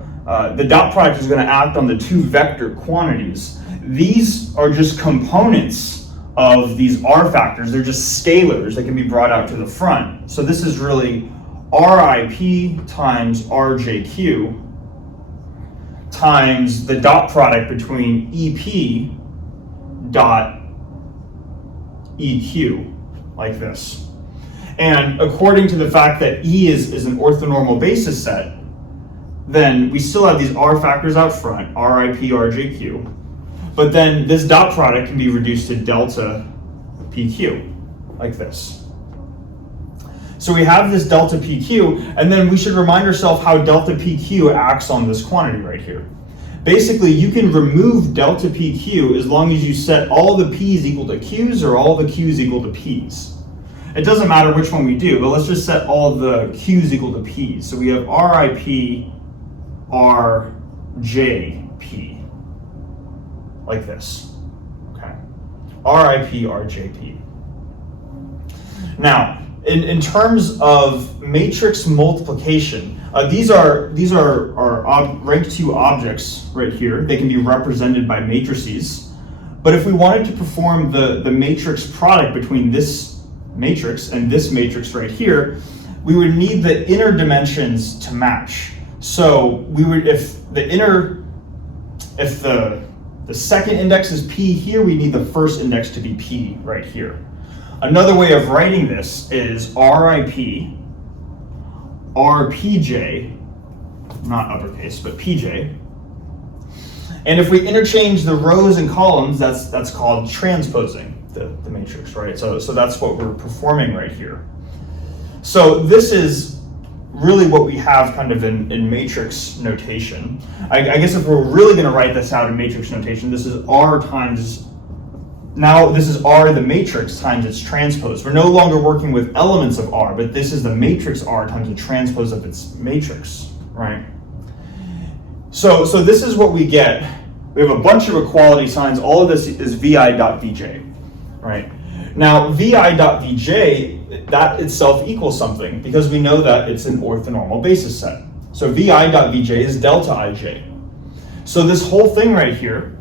the dot product is going to act on the two vector quantities. These are just components of these R factors. They're just scalars that can be brought out to the front. So this is really RIP times RJQ times the dot product between EP dot EQ, like this. And according to the fact that E is an orthonormal basis set, then we still have these R factors out front, RIP, RJQ, but then this dot product can be reduced to delta PQ, like this. So we have this delta PQ, and then we should remind ourselves how delta PQ acts on this quantity right here. Basically, you can remove delta PQ as long as you set all the P's equal to Q's or all the Q's equal to P's. It doesn't matter which one we do, but let's just set all the Q's equal to P's. So we have RIP, RJP, like this. Okay, RIP, RJP. Now, in terms of matrix multiplication, these are rank 2 objects right here. They can be represented by matrices. But if we wanted to perform the matrix product between this matrix and this matrix right here, we would need the inner dimensions to match. So we would, if the second index is p here, we need the first index to be p right here. Another way of writing this is RIP, RPJ, not uppercase, but PJ. And if we interchange the rows and columns, that's called transposing the matrix, right? So that's what we're performing right here. So this is really what we have kind of in matrix notation. I guess if we're really going to write this out in matrix notation, this is R times, now this is R the matrix times its transpose. We're no longer working with elements of R, but this is the matrix R times the transpose of its matrix, right? So this is what we get. We have a bunch of equality signs. All of this is vi.vj, right? Now vi.vj, that itself equals something because we know that it's an orthonormal basis set. So vi.vj is delta ij. So this whole thing right here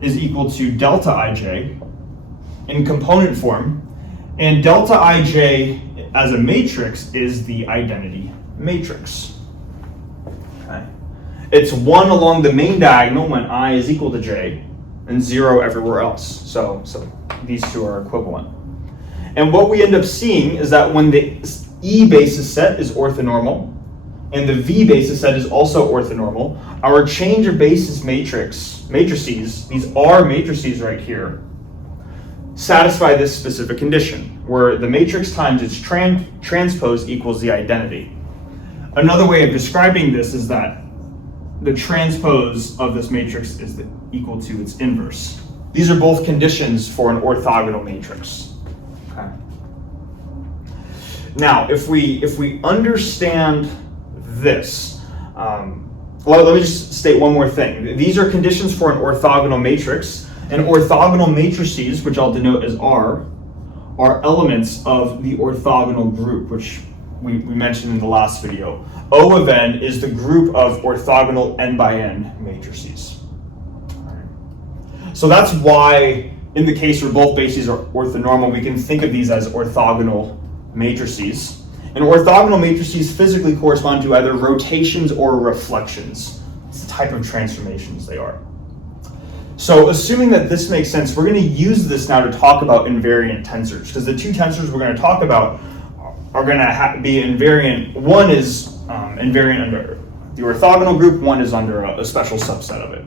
is equal to delta ij in component form, and delta ij as a matrix is the identity matrix. Okay. It's 1 along the main diagonal when I is equal to j, and 0 everywhere else. So these two are equivalent. And what we end up seeing is that when the E basis set is orthonormal and the V basis set is also orthonormal, our change of basis matrices, these R matrices right here, satisfy this specific condition, where the matrix times its transpose equals the identity. Another way of describing this is that the transpose of this matrix is equal to its inverse. These are both conditions for an orthogonal matrix. Okay. Now, if we understand this, let me just state one more thing. These are conditions for an orthogonal matrix, and orthogonal matrices, which I'll denote as R, are elements of the orthogonal group, which we mentioned in the last video. O of n is the group of orthogonal n by n matrices. So that's why, in the case where both bases are orthonormal, we can think of these as orthogonal matrices. And orthogonal matrices physically correspond to either rotations or reflections. It's the type of transformations they are. So assuming that this makes sense, we're going to use this now to talk about invariant tensors, because the two tensors we're going to talk about are going to be invariant. One is invariant under the orthogonal group, one is under a special subset of it.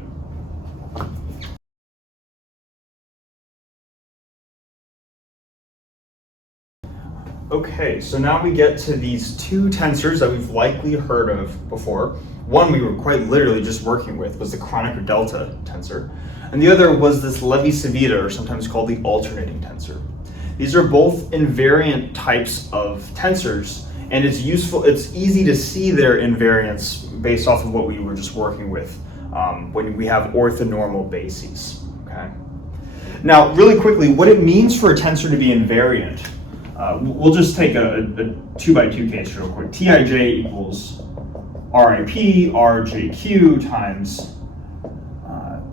Okay, so now we get to these two tensors that we've likely heard of before. One we were quite literally just working with was the Kronecker delta tensor, and the other was this Levi-Civita, or sometimes called the alternating tensor. These are both invariant types of tensors, and it's easy to see their invariance based off of what we were just working with when we have orthonormal bases. Okay. Now, really quickly, what it means for a tensor to be invariant. We'll just take a 2x2 case real quick. Tij equals RIP RJQ times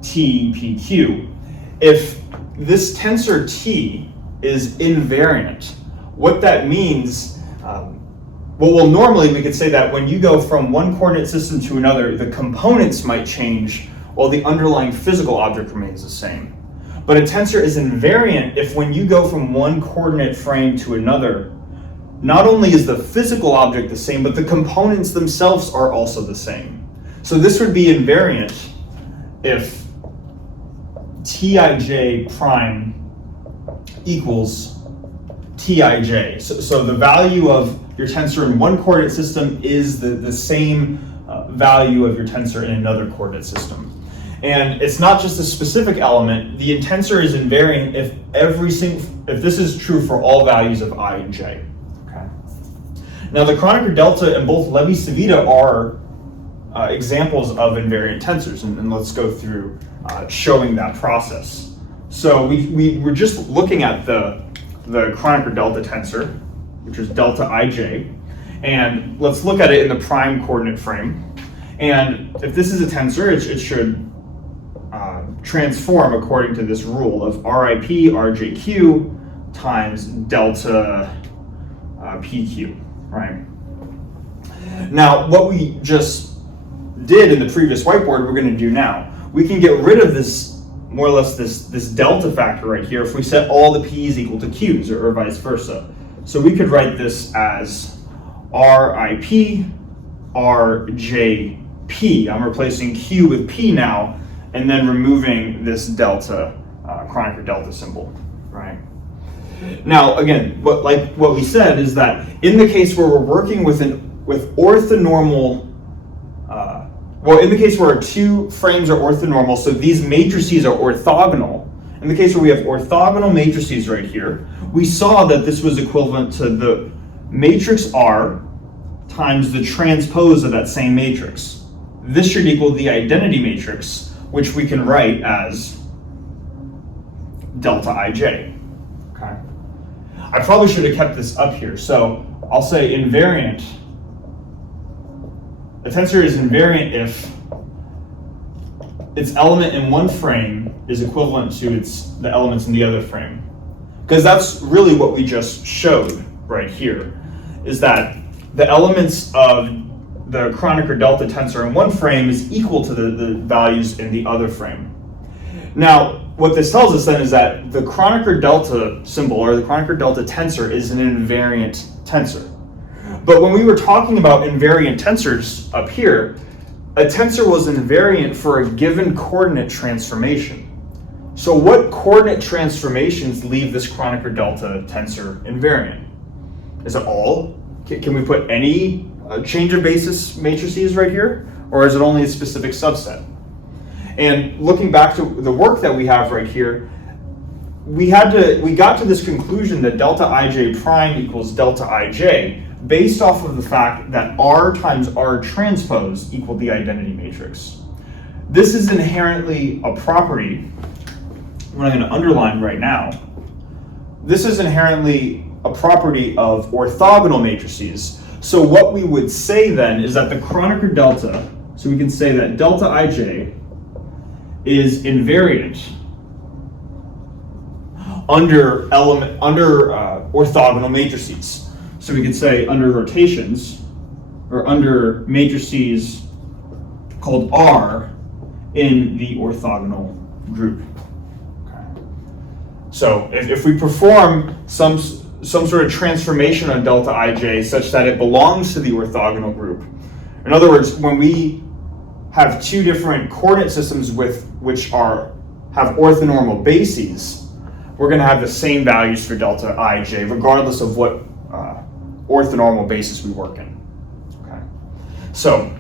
TPQ. If this tensor T is invariant, what that means, well, normally we could say that when you go from one coordinate system to another, the components might change while the underlying physical object remains the same. But a tensor is invariant if when you go from one coordinate frame to another, not only is the physical object the same, but the components themselves are also the same. So this would be invariant if Tij prime equals Tij. So the value of your tensor in one coordinate system is the same value of your tensor in another coordinate system. And it's not just a specific element. The tensor is invariant if this is true for all values of I and j. Okay. Now the Kronecker delta and both Levi-Civita are examples of invariant tensors, and let's go through showing that process. So we were just looking at the Kronecker delta tensor, which is delta ij, and let's look at it in the prime coordinate frame. And if this is a tensor, it should transform according to this rule of RIP RJQ times delta PQ, right? Now, what we just did in the previous whiteboard, we're going to do now. We can get rid of this, more or less this delta factor right here if we set all the p's equal to q's, or vice versa. So we could write this as RIP RJP. I'm replacing q with p now, and then removing this delta, Kronecker delta symbol, right? Now, again, what we said is that in the case where we're working with orthonormal, in the case where our two frames are orthonormal, so these matrices are orthogonal. In the case where we have orthogonal matrices right here, we saw that this was equivalent to the matrix R times the transpose of that same matrix. This should equal the identity matrix, which we can write as delta ij. Okay. I probably should have kept this up here. So I'll say invariant. A tensor is invariant if its element in one frame is equivalent to the elements in the other frame. Because that's really what we just showed right here, is that the elements of the Kronecker delta tensor in one frame is equal to the values in the other frame. Now, what this tells us then is that the Kronecker delta symbol, or the Kronecker delta tensor, is an invariant tensor. But when we were talking about invariant tensors up here, a tensor was invariant for a given coordinate transformation. So what coordinate transformations leave this Kronecker delta tensor invariant? Is it all? Can we put any change of basis matrices right here? Or is it only a specific subset? And looking back to the work that we have right here, we got to this conclusion that delta ij prime equals delta ij based off of the fact that R times R transpose equal the identity matrix. This is inherently a property, what I'm going to underline right now. This is inherently a property of orthogonal matrices. So what we would say then is that the Kronecker delta, so we can say that delta ij is invariant under orthogonal matrices. So we could say under rotations, or under matrices called R in the orthogonal group. Okay. So if we perform some sort of transformation on delta ij such that it belongs to the orthogonal group, in other words, when we have two different coordinate systems which have orthonormal bases, we're going to have the same values for delta ij regardless of what orthonormal basis we work in. Okay, so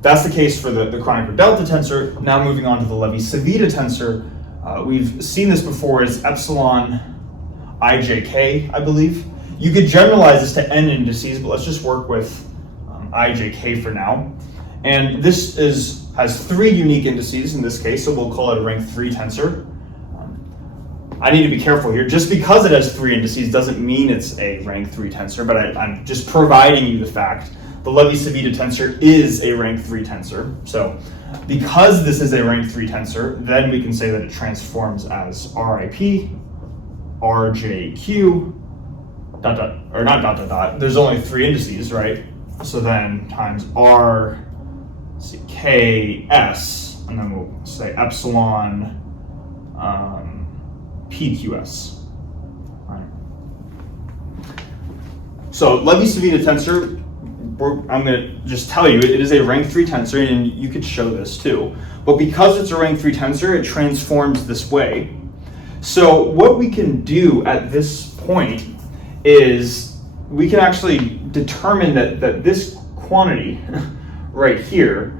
that's the case for the Kronecker delta tensor. Now moving on to the Levi-Civita tensor, we've seen this before as epsilon ijk, I believe. You could generalize this to n indices, but let's just work with ijk for now. And this has three unique indices in this case, so we'll call it a rank 3 tensor. I need to be careful here. Just because it has three indices doesn't mean it's a rank 3 tensor, but I'm just providing you the fact. The Levi-Civita tensor is a rank 3 tensor. So because this is a rank 3 tensor, then we can say that it transforms as RIP, RJQ, dot dot, or not dot dot dot. There's only three indices, right? So then times RKS, and then we'll say epsilon PQS. Right. So Levi-Civita tensor, I'm going to just tell you, it is a rank 3 tensor, and you could show this too. But because it's a rank 3 tensor, it transforms this way. So what we can do at this point is we can actually determine that this quantity right here,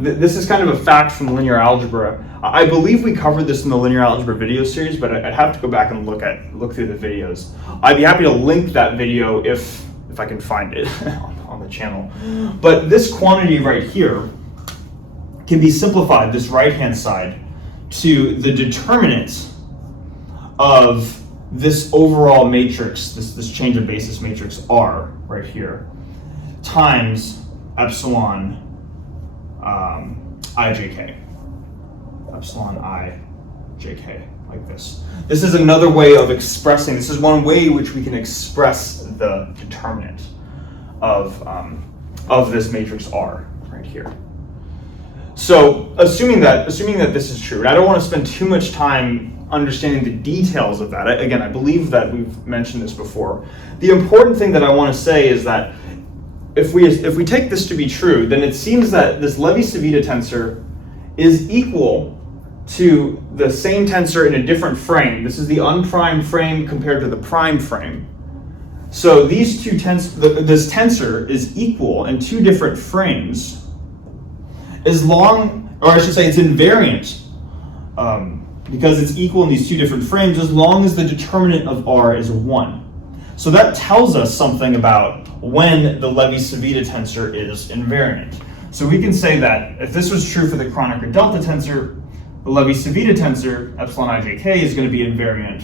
this is kind of a fact from linear algebra. I believe we covered this in the linear algebra video series, but I'd have to go back and look through the videos. I'd be happy to link that video if I can find it on the channel. But this quantity right here can be simplified, this right-hand side, to the determinant of this overall matrix, this change of basis matrix R right here, times epsilon ijk. Epsilon ijk, like this. This is another way of expressing, this is one way which we can express the determinant of this matrix R right here. So assuming that this is true, and I don't want to spend too much time understanding the details of that. Again, I believe that we've mentioned this before. The important thing that I want to say is that if we take this to be true, then it seems that this Levi-Civita tensor is equal to the same tensor in a different frame. This is the unprimed frame compared to the prime frame. So these two this tensor is equal in two different frames, as long, or I should say it's invariant, because it's equal in these two different frames as long as the determinant of R is 1. So that tells us something about when the Levi-Civita tensor is invariant. So we can say that if this was true for the Kronecker delta tensor, the Levi-Civita tensor, epsilon ijk, is going to be invariant.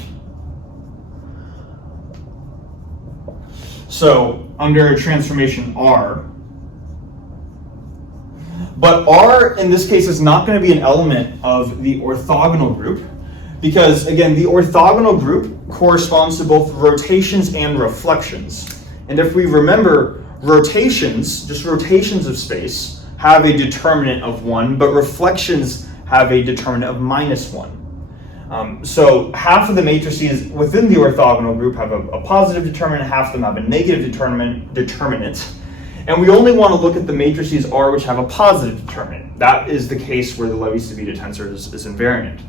So under a transformation R, but R in this case is not going to be an element of the orthogonal group, because again, the orthogonal group corresponds to both rotations and reflections. And if we remember, rotations, just rotations of space, have a determinant of 1, but reflections have a determinant of -1. So half of the matrices within the orthogonal group have a positive determinant, half of them have a negative determinant. And we only want to look at the matrices R which have a positive determinant. That is the case where the Levi-Civita tensor is invariant.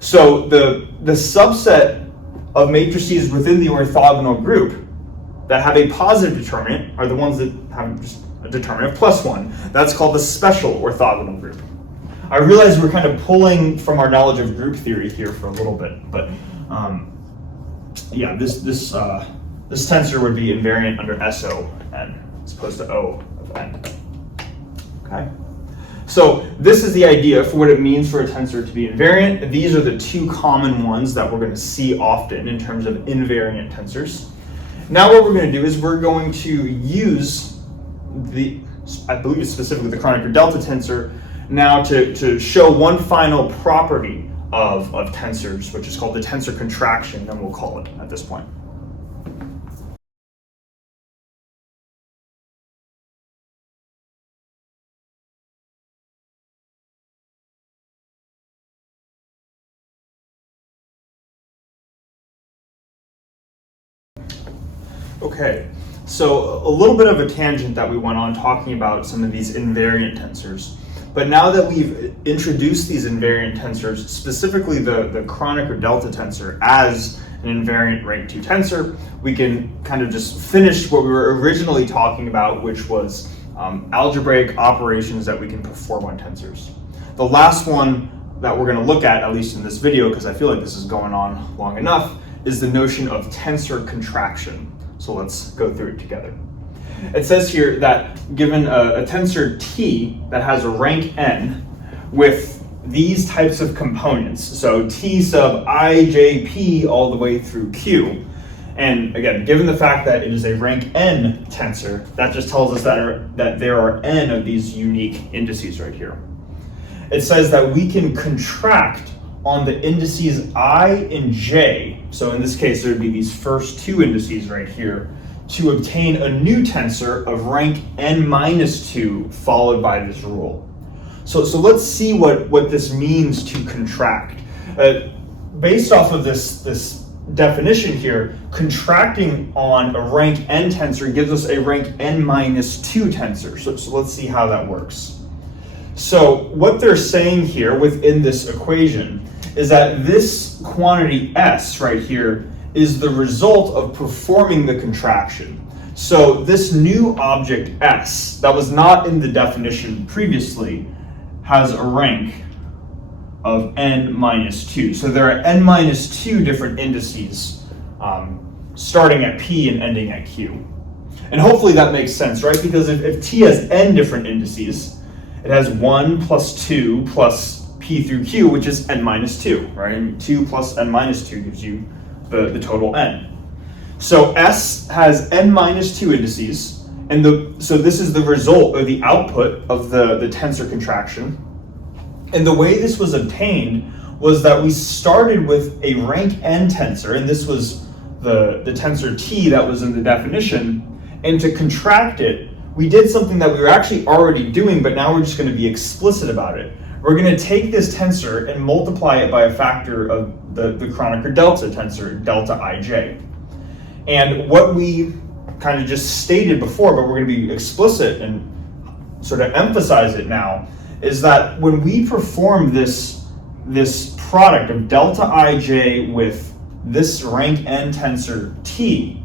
So the subset of matrices within the orthogonal group that have a positive determinant are the ones that have just a determinant of +1. That's called the special orthogonal group. I realize we're kind of pulling from our knowledge of group theory here for a little bit, but yeah, this tensor would be invariant under SO n as opposed to O of n. Okay, so this is the idea for what it means for a tensor to be invariant. These are the two common ones that we're going to see often in terms of invariant tensors. Now what we're going to do is we're going to use I believe specifically the Kronecker delta tensor now to show one final property of tensors, which is called the tensor contraction, and we'll call it at this point. Okay, so a little bit of a tangent that we went on talking about some of these invariant tensors. But now that we've introduced these invariant tensors, specifically the Kronecker delta tensor as an invariant rank 2 tensor, we can kind of just finish what we were originally talking about, which was algebraic operations that we can perform on tensors. The last one that we're going to look at least in this video, because I feel like this is going on long enough, is the notion of tensor contraction. So let's go through it together. It says here that given a tensor T that has a rank n with these types of components, so T sub I, J, P all the way through Q, and again, given the fact that it is a rank n tensor, that just tells us that there are n of these unique indices right here. It says that we can contract on the indices I and J, so in this case there would be these first two indices right here, to obtain a new tensor of rank n-2 followed by this rule. So let's see what this means to contract. Based off of this definition here, contracting on a rank n tensor gives us a rank n-2 tensor. So let's see how that works. So what they're saying here within this equation is that this quantity S right here is the result of performing the contraction. So this new object S that was not in the definition previously has a rank of n-2. So there are n-2 different indices starting at P and ending at Q. And hopefully that makes sense, right? Because if T has n different indices, it has 1 plus 2 plus P through Q, which is n-2, right? And 2 plus n-2 gives you the total n. So S has n-2 indices, and so this is the result or the output of the tensor contraction. And the way this was obtained was that we started with a rank n tensor, and this was the tensor T that was in the definition, and to contract it, we did something that we were actually already doing, but now we're just going to be explicit about it. We're going to take this tensor and multiply it by a factor of the Kronecker delta tensor, delta ij. And what we kind of just stated before, but we're going to be explicit and sort of emphasize it now, is that when we perform this product of delta ij with this rank n tensor T,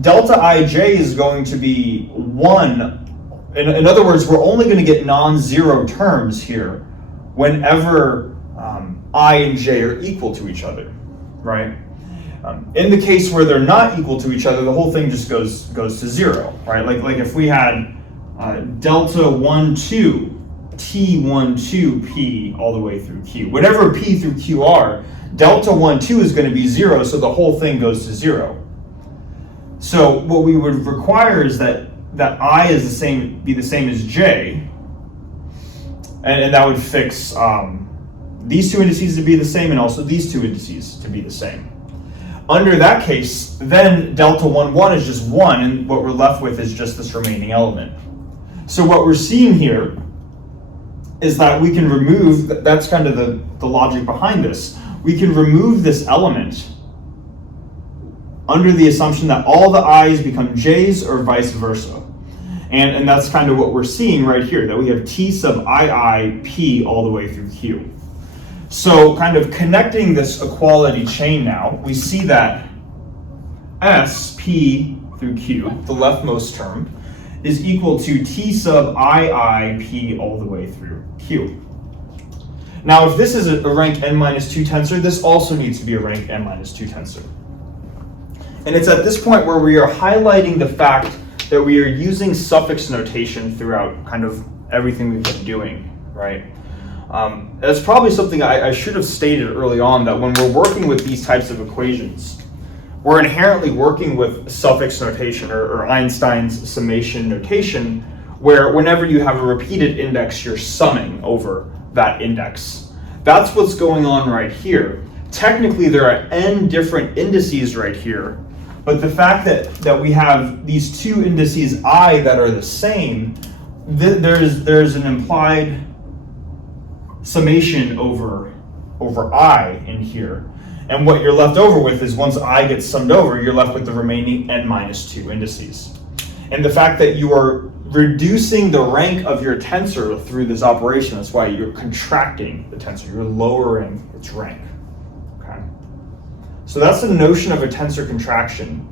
delta ij is going to be 1. In other words, we're only going to get non-zero terms here whenever I and j are equal to each other, right? In the case where they're not equal to each other, the whole thing just goes to 0, right? Like if we had delta 1, 2, T 1, 2, P all the way through Q. Whatever P through Q are, delta 1, 2 is going to be 0, so the whole thing goes to 0. So what we would require is that I is be the same as j, and that would fix these two indices to be the same and also these two indices to be the same. Under that case, then delta 1, 1 is just 1, and what we're left with is just this remaining element. So what we're seeing here is that we can remove, that's kind of the logic behind this. We can remove this element under the assumption that all the i's become j's or vice versa. And that's kind of what we're seeing right here, that we have t sub I p all the way through q. So kind of connecting this equality chain now, we see that s p through q, the leftmost term, is equal to t sub I p all the way through q. Now if this is a rank n-2 tensor, this also needs to be a rank n-2 tensor. And it's at this point where we are highlighting the fact that we are using suffix notation throughout kind of everything we've been doing, right? That's probably something I should have stated early on, that when we're working with these types of equations, we're inherently working with suffix notation or Einstein's summation notation, where whenever you have a repeated index, you're summing over that index. That's what's going on right here. Technically, there are n different indices right here, but the fact that we have these two indices I that are the same, there's an implied summation over I in here. And what you're left over with is once I gets summed over, you're left with the remaining n-2 indices. And the fact that you are reducing the rank of your tensor through this operation, that's why you're contracting the tensor, you're lowering its rank. Okay? So that's the notion of a tensor contraction.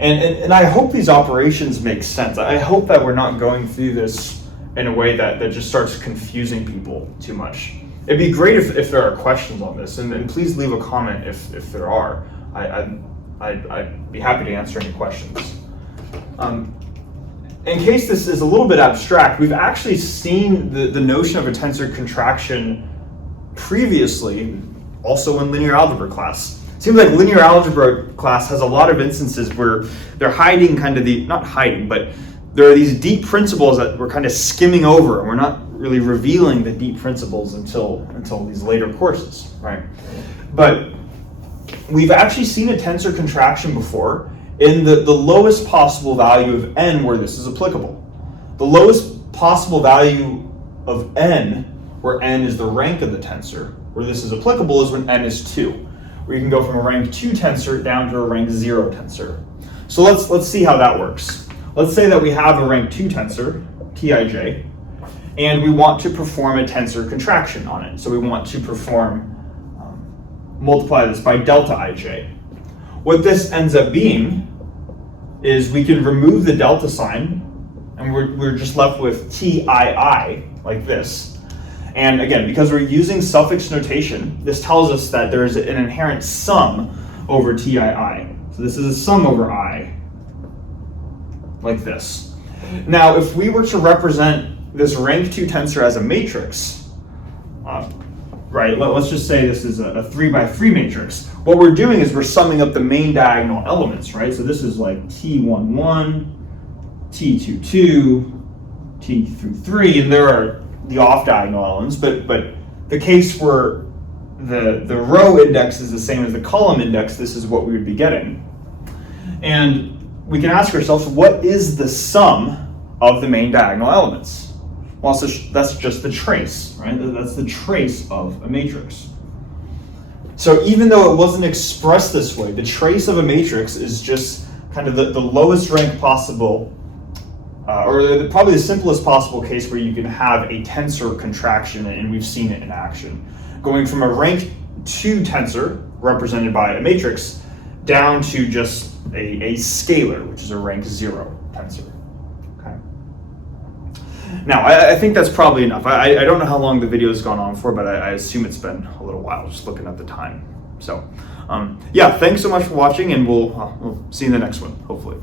And I hope these operations make sense. I hope that we're not going through this in a way that just starts confusing people too much. It'd be great if there are questions on this, and please leave a comment if there are. I'd be happy to answer any questions. In case this is a little bit abstract, we've actually seen the notion of a tensor contraction previously, also in linear algebra class. It seems like linear algebra class has a lot of instances where they're hiding kind of not hiding, but there are these deep principles that we're kind of skimming over, and we're not really revealing the deep principles until these later courses, right? But we've actually seen a tensor contraction before in the lowest possible value of n where this is applicable. The lowest possible value of n, where n is the rank of the tensor, where this is applicable, is when n is 2, where you can go from a rank 2 tensor down to a rank 0 tensor. So let's see how that works. Let's say that we have a rank 2 tensor, Tij, and we want to perform a tensor contraction on it. So we want to multiply this by delta ij. What this ends up being is we can remove the delta sign, and we're just left with tii, like this. And again, because we're using suffix notation, this tells us that there is an inherent sum over tii. So this is a sum over I, like this. Now, if we were to represent this rank 2 tensor as a matrix, right, let's just say this is a 3 by 3 matrix. What we're doing is we're summing up the main diagonal elements, right? So this is like T11, T22, T through 3, and there are the off diagonal elements, but the case where the row index is the same as the column index, this is what we would be getting. And we can ask ourselves, what is the sum of the main diagonal elements? Well, so that's just the trace, right? That's the trace of a matrix. So even though it wasn't expressed this way, the trace of a matrix is just kind of the lowest rank possible, or probably the simplest possible case where you can have a tensor contraction, and we've seen it in action. Going from a rank 2 tensor, represented by a matrix, down to just a scalar, which is a rank 0 tensor. Now, I think that's probably enough. I don't know how long the video has gone on for, but I assume it's been a little while, just looking at the time. So, yeah, thanks so much for watching, and we'll see you in the next one, hopefully.